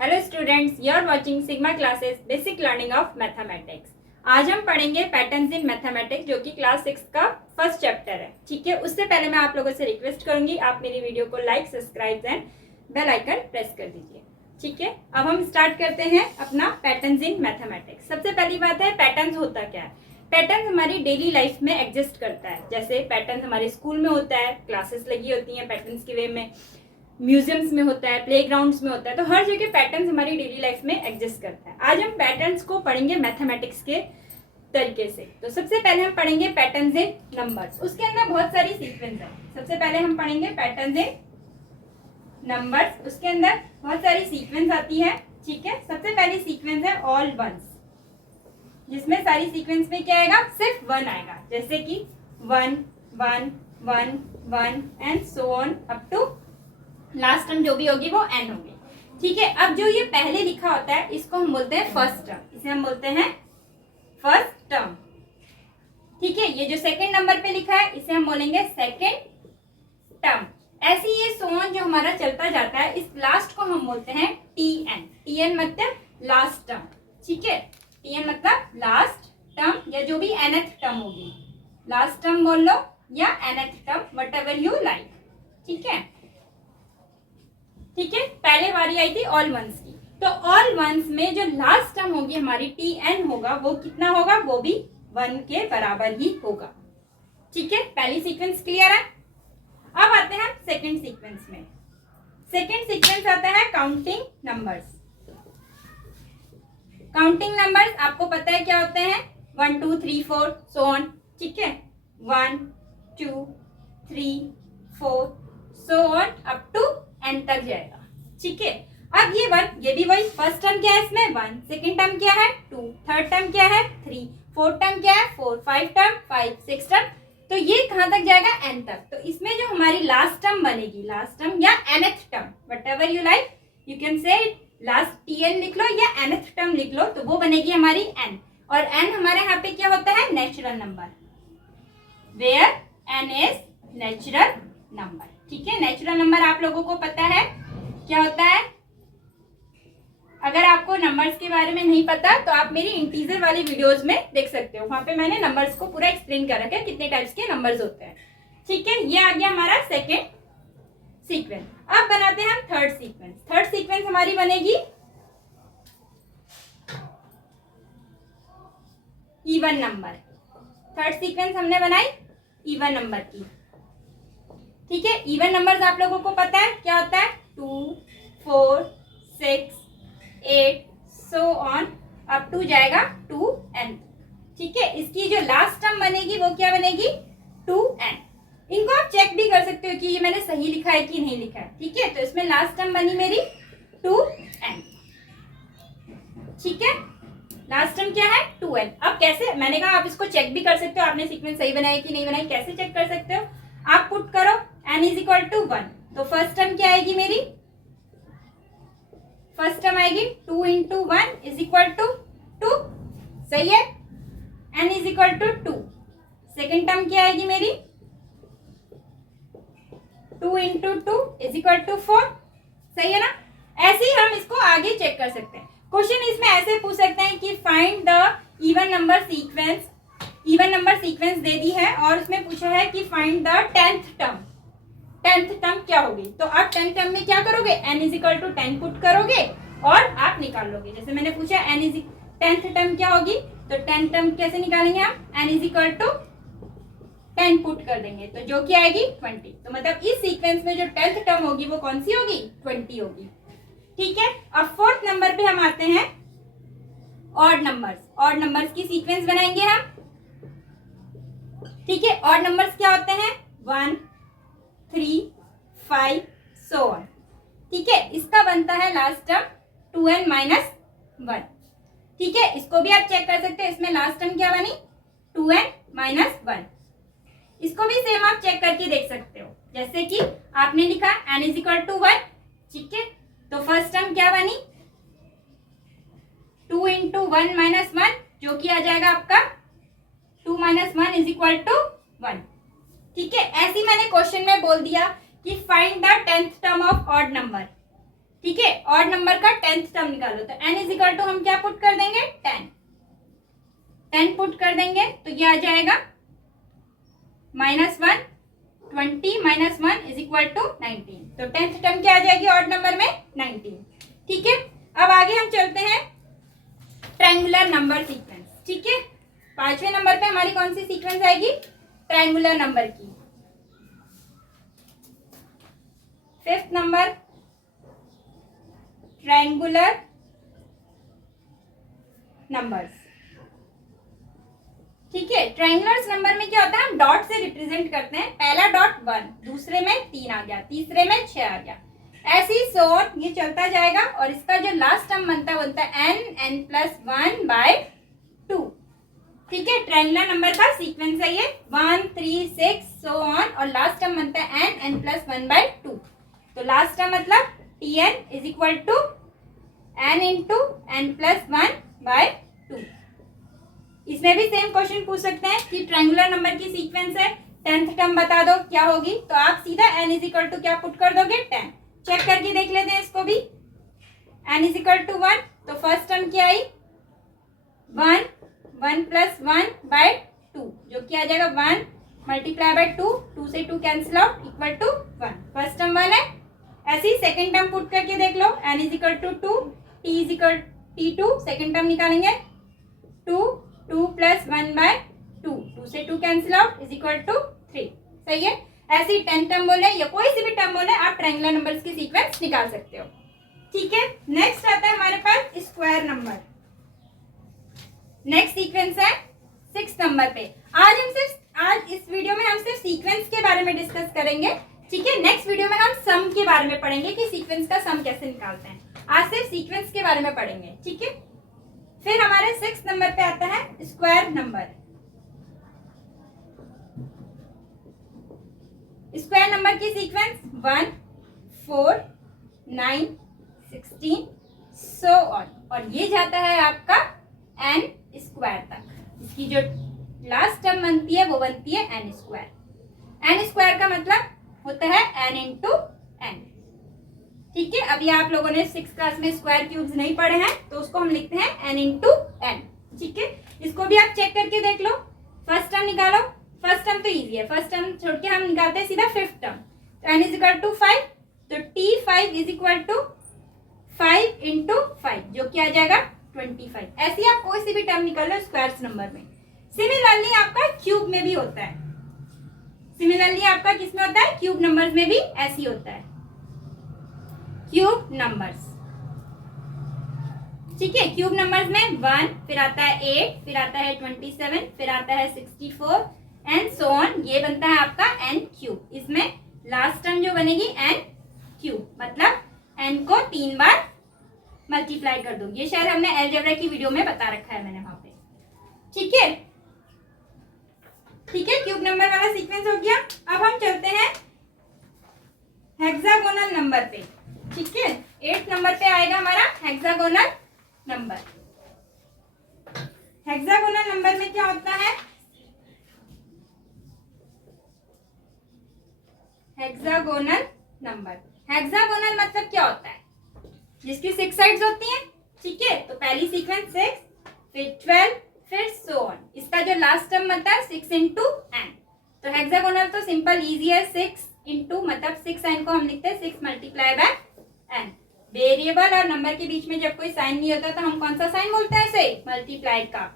Hello students, you are watching Sigma classes basic learning of mathematics. आज हम पढ़ेंगे patterns in mathematics, जो कि क्लास 6 का फर्स्ट चैप्टर है। ठीक है, उससे पहले मैं आप लोगों से रिक्वेस्ट करूंगी, आप मेरी वीडियो को like, subscribe and bell icon press कर दीजिए। ठीक है, अब हम स्टार्ट करते हैं अपना पैटर्न्स इन मैथमेटिक्स। सबसे पहली बात है, पैटर्न्स होता क्या है। पैटर्न हमारी डेली लाइफ में एग्जिस्ट करता है। जैसे पैटर्न हमारे स्कूल में होता है, क्लासेस लगी होती हैं पैटर्न्स के वे में, म्यूजियम्स में होता है, प्लेग्राउंड्स में होता है, तो हर जगह पैटर्न्स हमारी डेली लाइफ में एग्जिस्ट करता है। आज हम पैटर्न्स को पढ़ेंगे मैथमेटिक्स के तरीके से। तो सबसे पहले हम पढ़ेंगे पैटर्न्स इन नंबर्स। उसके अंदर बहुत सारी सीक्वेंस है। सबसे पहले हम पढ़ेंगे पैटर्न्स इन नंबर्स। उसके अंदर बहुत सारी सीक्वेंस आती है। ठीक है, सबसे पहली सीक्वेंस है ऑल वंस, जिसमें सारी सीक्वेंस में क्या आएगा, सिर्फ वन आएगा। जैसे कि 1 1 1 1 and so on up to last term जो भी होगी वो एन होगी। ठीक है, अब जो ये पहले लिखा होता है इसको हम बोलते हैं फर्स्ट टर्म। इसे हम बोलते हैं फर्स्ट टर्म। ठीक है, ये जो सेकंड नंबर पे लिखा है इसे हम बोलेंगे सेकंड टर्म। ऐसे ये सोन जो हमारा चलता जाता है, इस लास्ट को हम बोलते हैं टी एन। टी एन मतलब लास्ट टर्म। ठीक है, टी एन मतलब लास्ट टर्म, या जो भी एनथ टर्म होगी, लास्ट टर्म बोल लो या nth term, whatever you like. ठीक है, ठीक है, पहले बारी आई थी ऑल वंस की। तो ऑल वंस में जो लास्ट टर्म होगी हमारी टी एन होगा, वो कितना होगा, वो भी 1 के बराबर ही होगा। ठीक है, पहली सीक्वेंस क्लियर है। अब आते हैं सेकंड सीक्वेंस में। सेकंड सीक्वेंस आता है काउंटिंग नंबर्स। काउंटिंग नंबर्स आपको पता है क्या होते हैं, 1 2 3 4 सो ऑन। ठीक है, 1 2 3 4 so on up to n तक जाएगा। ठीक है, अब ये 1, ये भी वही, फर्स्ट टर्म क्या है इसमें 1, सेकंड टर्म क्या है 2, थर्ड टर्म क्या है 3, फोर्थ टर्म क्या है 4, 5 टर्म 5, 6 टर्म, तो ये कहां तक जाएगा, एन तक। तो इसमें जो हमारी लास्ट टर्म बनेगी, लास्ट टर्म या nth term, whatever you like, you can say last t n लिख लो या एनथ टर्म लिख लो, तो वो बनेगी हमारी एन। और एन हमारे यहाँ पे क्या होता है, natural number, where n is natural number. ठीक है, नेचुरल नंबर आप लोगों को पता है क्या होता है। अगर आपको नंबर्स के बारे में नहीं पता तो आप मेरी इंटीजर वाली वीडियोस में देख सकते हो, वहां पे मैंने नंबर्स को पूरा एक्सप्लेन कर रखा है, कितने टाइप्स के नंबर्स होते हैं। ठीक है, ये आ गया हमारा सेकेंड सीक्वेंस। अब बनाते हैं हम थर्ड सीक्वेंस। थर्ड सीक्वेंस हमारी बनेगी इवन नंबर। थर्ड सीक्वेंस हमने बनाई इवन नंबर की। ठीक है, इवन नंबर्स आप लोगों को पता है क्या होता है, 2 4 6 8 सो ऑन अप टू जाएगा 2n। ठीक है, इसकी जो लास्ट टर्म बनेगी वो क्या बनेगी, 2n। इनको आप चेक भी कर सकते हो कि ये मैंने सही लिखा है कि नहीं लिखा है। ठीक है, तो इसमें लास्ट टर्म बनी मेरी 2n। ठीक है, लास्ट टर्म क्या है 2n। अब कैसे, मैंने कहा आप इसको चेक भी कर सकते हो, आपने सीक्वेंस सही बनाई कि नहीं बनाई, कैसे चेक कर सकते हो, आप पुट करो n इज इक्वल टू 1, तो फर्स्ट टर्म क्या आएगी मेरी, फर्स्ट टर्म आएगी 2 इंटू 1 इज इक्वल टू 2, सही है, n is equal to 2। Second term क्या आएगी मेरी, 2 इंटू 2 इज इक्वल टू 4, सही है ना। ऐसे ही हम इसको आगे चेक कर सकते हैं। क्वेश्चन इसमें ऐसे पूछ सकते हैं कि find the even number sequence. Even number sequence दे दी है और उसमें पूछा है कि find the 10th term. 10th term क्या होगी, तो आप 10th टर्म में क्या करोगे, n is equal to 10 put करोगे और आप निकाल लोगे। जैसे मैंने पूछा n इज 10th टर्म क्या होगी, तो 10th टर्म कैसे निकालेंगे हम, n is equal to 10 put कर देंगे, तो जो कि आएगी 20। तो मतलब इस सीक्वेंस में जो 10th टर्म होगी वो कौन सी होगी, 20 होगी। ठीक है, अब फोर्थ नंबर पे हम आते हैं ऑड नंबर्स। ऑड नंबर्स की सीक्वेंस बनाएंगे हम। ठीक है, ऑड नंबर्स क्या होते हैं, 1 3 5 सो ऑन। ठीक है, इसका बनता है लास्ट टर्म 2n माइनस 1। ठीक है, इसको भी आप चेक कर सकते हैं, इसमें लास्ट टर्म क्या बनी, 2n माइनस 1। इसको भी सेम आप चेक करके देख सकते हो, जैसे कि आपने लिखा n इज इक्वल टू 1। ठीक है, तो फर्स्ट टर्म क्या बनी, 2 इंटू 1 माइनस 1, जो कि आ जाएगा आपका 2 माइनस 1 इज इक्वल टू 1। ठीक है, ऐसे मैंने क्वेश्चन में बोल दिया कि find the 10th term of odd number. ठीक है, ऑड नंबर का 10th टर्म निकालो, तो n इज इक्वल टू हम क्या पुट कर देंगे 10 पुट कर देंगे, तो ये आ जाएगा -1 20 -1 इज इक्वल टू 19। तो 10th टर्म क्या आ जाएगी ऑड नंबर में 19। ठीक है, अब आगे हम चलते हैं ट्रायंगुलर नंबर सीक्वेंस। ठीक है, 5वें नंबर पे हमारी कौन सी सीक्वेंस आएगी, ट्रायंगुलर नंबर की। 5th number triangular numbers. ठीक है, ट्रायंगुलर नंबर में क्या होता है, हम डॉट से रिप्रेजेंट करते हैं। पहला डॉट 1, दूसरे में 3 आ गया, तीसरे में 6 आ गया, ऐसे ही सो ऑन ये चलता जाएगा। और इसका जो लास्ट टर्म बनता है n+1/2। ठीक है, ट्रायंगुलर नंबर का सीक्वेंस है ये 1 3 6 सो ऑन, और लास्ट टर्म बनता है n+1/2। तो लास्ट टर्म मतलब Tn is equal to n into n+1/2। इसमें भी सेम क्वेश्चन पूछ सकते हैं कि ट्रायंगुलर नंबर की सीक्वेंस है, 10th टर्म बता दो क्या होगी, तो आप सीधा n इज इक्वल टू क्या पुट कर दोगे 10। चेक करके देख लेते हैं इसको भी, n इज इक्वल टू 1, तो फर्स्ट टर्म क्या आई 1 1+1/2, जो कि आ जाएगा 1 × 2, 2 से 2 cancel out equal to 1। First term 1 है। ऐसे ही सेकेंड टर्म पुट करके देख लो, n is equal to 2, t is equal t2, second term निकालेंगे 2 2+1/2, 2 से 2 cancel out is equal to 3। सही है, ऐसे ही 10 टर्म बोले या कोई सी भी टर्म बोले आप ट्रायंगुलर नंबर्स की सीक्वेंस निकाल सकते हो। ठीक है, नेक्स्ट आता है हमारे पास स्क्वायर नंबर। नेक्स्ट सीक्वेंस है 6 नंबर पे। आज इस वीडियो में हम सिर्फ सीक्वेंस के बारे में डिस्कस करेंगे। ठीक है, नेक्स्ट वीडियो में हम सम के बारे में पढ़ेंगे कि सीक्वेंस का सम कैसे निकालते हैं। आज सिर्फ सीक्वेंस के बारे में पढ़ेंगे। ठीक है, फिर हमारे 6 नंबर पे आता है स्क्वायर नंबर। स्क्वायर नंबर की सीक्वेंस 1 4 9 16 सो ऑन, और ये जाता है आपका n स्क्वायर तक। इसकी जो लास्ट टर्म बनती है वो बनती है n स्क्वायर। n स्क्वायर का मतलब होता है n इंटू n। ठीक है, अभी आप लोगों ने 6th क्लास में स्क्वायर क्यूब्स नहीं पढ़े हैं, तो उसको हम लिखते हैं n इंटू n। ठीक है, इसको भी आप चेक करके देख लो। फर्स्ट टर्म निकालो, फर्स्ट टर्म तो इजी है, फर्स्ट टर्म छोड़ के हम निकालते हैं सीधा 5th टर्म। तो n इज इक्वल टू 5, तो t5 is equal to 5 into 5, जो कि आ जाएगा 25। ऐसे ही आप कोई सी भी टर्म निकाल लो स्क्वायर्स नंबर में। सिमिलरली आपका क्यूब में भी होता है, सिमिलरली आपका किसमें होता है, क्यूब नंबर्स में भी ऐसे ही होता है, क्यूब नंबर्स। ठीक है, क्यूब नंबर्स में 1, फिर आता है 8, फिर आता है 27, फिर आता है 64 एंड सो ऑन। ये बनता है आपका n क्यूब। इसमें लास्ट टर्म जो बनेगी n क्यूब, मतलब n को 3 बार मल्टीप्लाई कर दो। ये शायद हमने अलजेब्रा की वीडियो में बता रखा है मैंने वहां पे। ठीक है, ठीक है, क्यूब नंबर वाला सीक्वेंस हो गया। अब हम चलते हैं हेक्सागोनल नंबर पे। ठीक है, 8 नंबर पे आएगा हमारा हेक्सागोनल नंबर। हेक्सागोनल नंबर में क्या होता है, हेक्सागोनल नंबर, हेक्सागोनल मतलब क्या होता है, जिसकी 6 साइड्स होती हैं। ठीक है, तो पहली सीक्वेंस 6, फिर 12, फिर सो ऑन। इसका जो लास्ट टर्म बनता है 6 इंटू n। तो हेक्सागोनल तो सिंपल इजी है, 6 इंटू मतलब 6n को हम लिखते हैं 6 × n। वेरिएबल और नंबर के बीच में जब कोई साइन नहीं होता तो हम कौन सा साइन बोलते हैं, इसे मल्टीप्लाई का।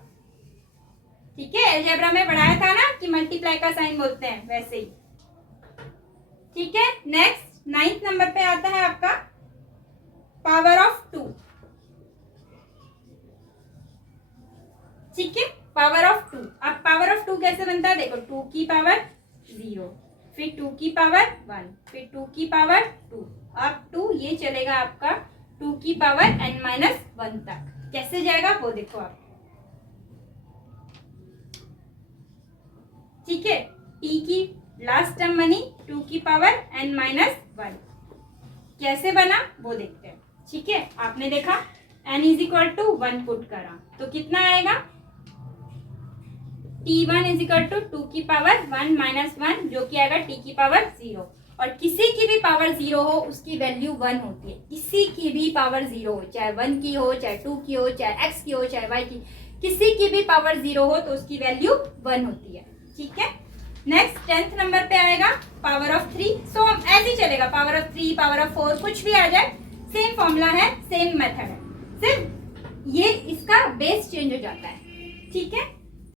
ठीक है, अलजेब्रा में पढ़ाया था ना कि मल्टीप्लाई का साइन बोलते हैं, वैसे ही। ठीक है, नेक्स्ट 9th नंबर पे आता है आपका पावर ऑफ 2। ठीक है, पावर ऑफ 2। अब पावर ऑफ 2 कैसे बनता है, देखो 2 की पावर 0, फिर 2 की पावर 1, फिर 2 की पावर 2, अब 2 ये चलेगा आपका 2 की पावर n-1 तक। कैसे जाएगा वो देखो आप। ठीक है, t की लास्ट टर्म बनी 2 की पावर n-1, कैसे बना वो देखते हैं। ठीक है, आपने देखा n is equal to 1 put करा तो कितना आएगा, t1 इज इक्वल टू 2 की पावर 1 - 1, जो कि आएगा t की पावर 0, और किसी की भी पावर 0 हो उसकी वैल्यू 1 होती है। किसी की भी पावर 0 हो, चाहे 1 की हो, चाहे 2 की हो, चाहे x की हो, चाहे y की, किसी की भी पावर 0 हो तो उसकी वैल्यू 1 होती है। ठीक है, नेक्स्ट 10th नंबर पे आएगा पावर ऑफ 3। सो हम ऐसे ही चलेगा, पावर ऑफ 3, पावर ऑफ 4, कुछ भी आ जाए, सेम फॉर्मूला है, सेम मेथड